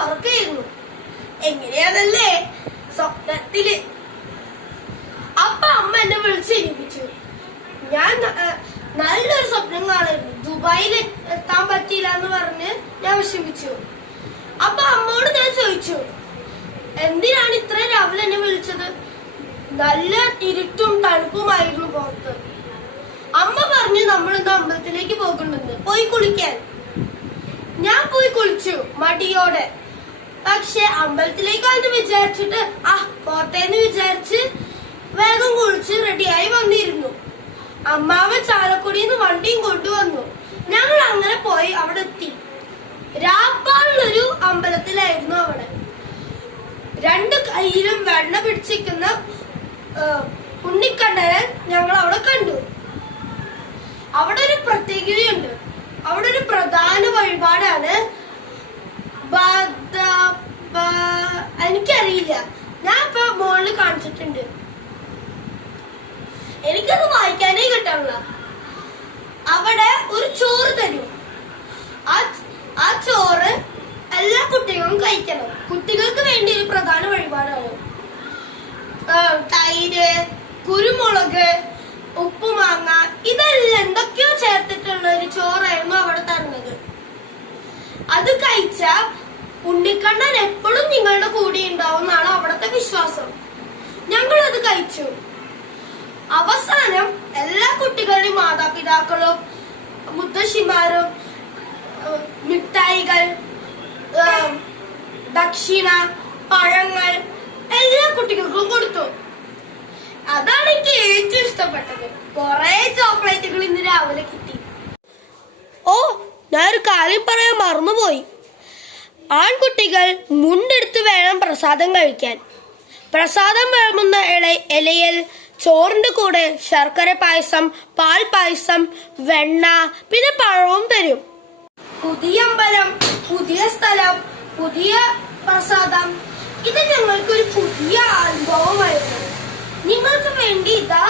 പറക്കായിരുന്നു. എങ്ങനെയാണല്ലേ സ്വപ്നത്തില്. അപ്പൊ അമ്മ എന്നെ വിളിച്ചെനിപ്പിച്ചു. ഞാൻ നല്ലൊരു സ്വപ്നം കാണായിരുന്നു. ദുബായിൽ എത്താൻ പറ്റിയില്ല എന്ന് പറഞ്ഞ് ഞാൻ വിഷമിച്ചു. അപ്പൊ അമ്മയോട് ഞാൻ ചോദിച്ചു, എന്തിനാണ് ഇത്ര രാവിലെ എന്നെ വിളിച്ചത്? നല്ല ഇരുട്ടും തണുപ്പുമായിരുന്നു പുറത്ത്. അമ്മ പറഞ്ഞു നമ്മളിന്ന് അമ്പലത്തിലേക്ക് പോകുന്നുണ്ട്, പോയി കുളിക്കാൻ. ഞാൻ പോയി കുളിച്ചു മടിയോടെ. പക്ഷെ അമ്പലത്തിലേക്കാന്ന് വിചാരിച്ചിട്ട് പോട്ടേന്ന് വിചാരിച്ച് വേഗം കുളിച്ച് റെഡിയായി വന്നിരുന്നു. അമ്മാവൻ ചാലക്കുടിന്ന് വണ്ടിയും കൊണ്ടുവന്നു. ഞങ്ങൾ അങ്ങനെ പോയി അവിടെ എത്തി. രാപ്പാളുള്ളൊരു അമ്പലത്തിലായിരുന്നു. അവിടെ രണ്ട് കയ്യിലും വെണ്ണ പിടിച്ചിരിക്കുന്ന ഉണ്ണിക്കണ്ണനെ ഞങ്ങൾ അവിടെ കണ്ടു. അവിടെ ഒരു പ്രത്യേകതയുണ്ട്. അവിടെ ഒരു പ്രധാന വഴിപാടാണ്. എനിക്കറിയില്ല, ഞാൻ ഇപ്പൊ മോളിൽ കാണിച്ചിട്ടുണ്ട്. എനിക്കത് വായിക്കാനേ കിട്ടാനുള്ള. അവിടെ ഒരു ചോറ് തരും. ആ ചോറ് എല്ലാ കുട്ടികളും കഴിക്കണം. കുട്ടികൾക്ക് വേണ്ടി ഒരു പ്രധാന വഴിപാടാണ്. തൈര്, കുരുമുളക്, ഉപ്പുമാങ്ങ, ഇതെല്ലാം എന്തൊക്കെയോ ചേർത്തിട്ടുള്ള ഒരു ചോറായിരുന്നു അവിടെ തരുന്നത്. അത് കഴിച്ച ഉണ്ണിക്കണ്ണൻ എപ്പോഴും നിങ്ങളുടെ കൂടെ ഉണ്ടാവും എന്നാണ് അവിടുത്തെ വിശ്വാസം. ഞങ്ങൾ അത് കഴിച്ചു. അവസാനം എല്ലാ കുട്ടികളുടെയും മാതാപിതാക്കളും മുത്തശ്ശിമാരും മിഠായികൾ, ദക്ഷിണ, പഴങ്ങൾ എല്ലാ കുട്ടികൾക്കും കൊടുത്തു. അതാണ് എനിക്ക് ഏറ്റവും ഇഷ്ടപ്പെട്ടത്. കുറെ ചോക്ലേറ്റുകൾ ഇന്ന് രാവിലെ കിട്ടി. ഞാനൊരു കാര്യം പറയാൻ മറന്നുപോയി. ആൺകുട്ടികൾ മുണ്ടെടുത്ത് വേണം പ്രസാദം കഴിക്കാൻ. പ്രസാദം വിളമ്പുന്ന ഇലയിൽ ചോറിന്റെ കൂടെ ശർക്കര പായസം, പാൽ പായസം, വെണ്ണ, പിന്നെ പഴവും തരും. പുതിയ അമ്പലം, പുതിയ സ്ഥലം, പുതിയ പ്രസാദം, ഇത് ഞങ്ങൾക്കൊരു പുതിയ അനുഭവമായിരുന്നു. നിങ്ങൾക്ക് വേണ്ടി ഇതാ